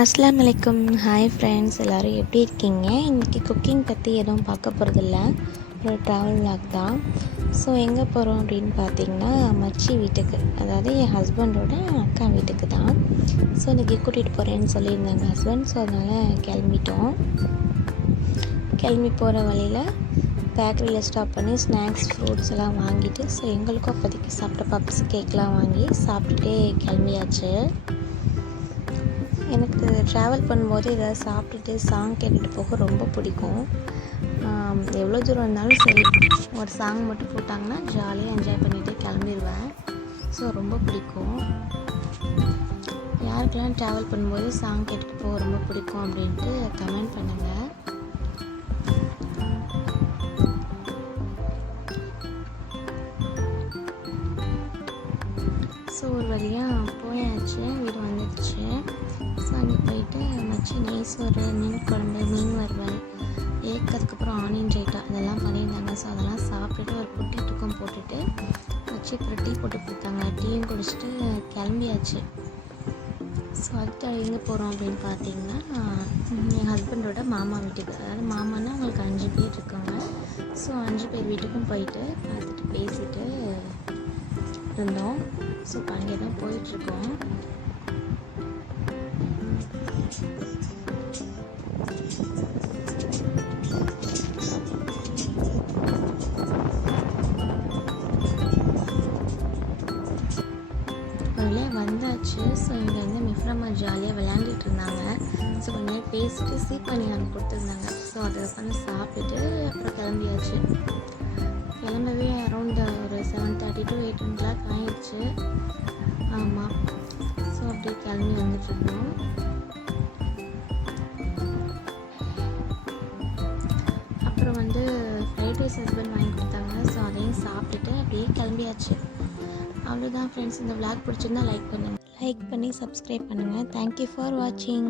அஸ்ஸலாமு அலைக்கும். Hi friends, எல்லோரும் எப்படி இருக்கீங்க? இன்றைக்கி குக்கிங் பற்றி எதுவும் பார்க்க போகிறதில்ல, ஒரு ட்ராவல் விலாக் தான். ஸோ எங்கே போகிறோம் அப்படின்னு பார்த்தீங்கன்னா, மச்சி வீட்டுக்கு, அதாவது என் ஹஸ்பண்டோட அக்கா வீட்டுக்கு தான். ஸோ இன்றைக்கி கூட்டிகிட்டு போகிறேன்னு சொல்லியிருந்தாங்க ஹஸ்பண்ட். ஸோ அதனால் கிளம்பிட்டோம். கிளம்பி போகிற வழியில் பேக்கரியில் ஸ்டாப் பண்ணி ஸ்நாக்ஸ், ஃப்ரூட்ஸ் எல்லாம் வாங்கிட்டு, ஸோ எங்களுக்கும் அப்போதைக்கு சாப்பிட்ட பப்ஸ், கேக்லாம் வாங்கி சாப்பிட்டுட்டே கிளம்பியாச்சு. எனக்கு ட்ராவல் பண்ணும்போது ஏதாவது சாப்பிட்டுட்டு சாங் கேட்டுட்டு போக ரொம்ப பிடிக்கும். எவ்வளோ தூரம் இருந்தாலும் சரி, ஒரு சாங் மட்டும் போட்டாங்கன்னா ஜாலியாக என்ஜாய் பண்ணிவிட்டு கிளம்பிடுவேன். ஸோ ரொம்ப பிடிக்கும். யாருக்கெல்லாம் ட்ராவல் பண்ணும்போது சாங் கேட்டுட்டு போக ரொம்ப பிடிக்கும் அப்படின்ட்டு கமெண்ட் பண்ணுங்கள். ஸோ ஒரு வழியாக போயாச்சு, வீடு வந்துடுச்சு. ஸோ அங்கே போயிட்டு மச்சி நெய் சோறு, மீன் குழம்பு, மீன் வறுவல், அதுக்கப்புறம் ஆனியன் ரைட்டா இதெல்லாம் பண்ணியிருந்தாங்க. ஸோ அதெல்லாம் சாப்பிட்டுட்டு ஒரு குட்டி தூக்கம் போட்டுட்டு வச்சு அப்புறம் டீ போட்டு கொடுத்தாங்க. டீயும் குடிச்சிட்டு கிளம்பியாச்சு. ஸோ அடுத்து எங்கே போகிறோம் அப்படின்னு பார்த்தீங்கன்னா, என் ஹஸ்பண்டோட மாமா வீட்டுக்கு, அதாவது மாமான்னா அவங்களுக்கு 5 பேர் இருக்காங்க. ஸோ 5 பேர் வீட்டுக்கும் போயிட்டு பார்த்துட்டு பேசிட்டு இருந்தோம். ஸோ இப்போ அங்கே தான் போயிட்டுருக்கோம். வந்தாச்சு. ஸோ இங்கே வந்து மிஃப்ரமா ஜாலியாக விளையாண்டுட்டு இருந்தாங்க. ஸோ கொஞ்ச நேரம் பேசிட்டு சீப்பனியாரம் கொடுத்துருந்தாங்க. ஸோ அதை உட்காந்து சாப்பிட்டுட்டு அப்புறம் கிளம்பியாச்சு. கிளம்பவே அரௌண்ட் ஒரு 7:30 to 8 o'clock ஆயிடுச்சு. ஆமாம். ஸோ அப்படியே கிளம்பி வந்துட்டுருந்தோம். அப்புறம் வந்து ஃப்ரைட் ரைஸ் ஹஸ்பண்ட் வாங்கி கொடுத்தாங்க. ஸோ அதையும் சாப்பிட்டுட்டு அப்படியே கிளம்பியாச்சு. அவ்வளோதான் ஃப்ரெண்ட்ஸ். இந்த விளாக் பிடிச்சிருந்தா லைக் பண்ணி சப்ஸ்கிரைப் பண்ணுங்கள். தேங்க்யூ ஃபார் வாட்சிங்.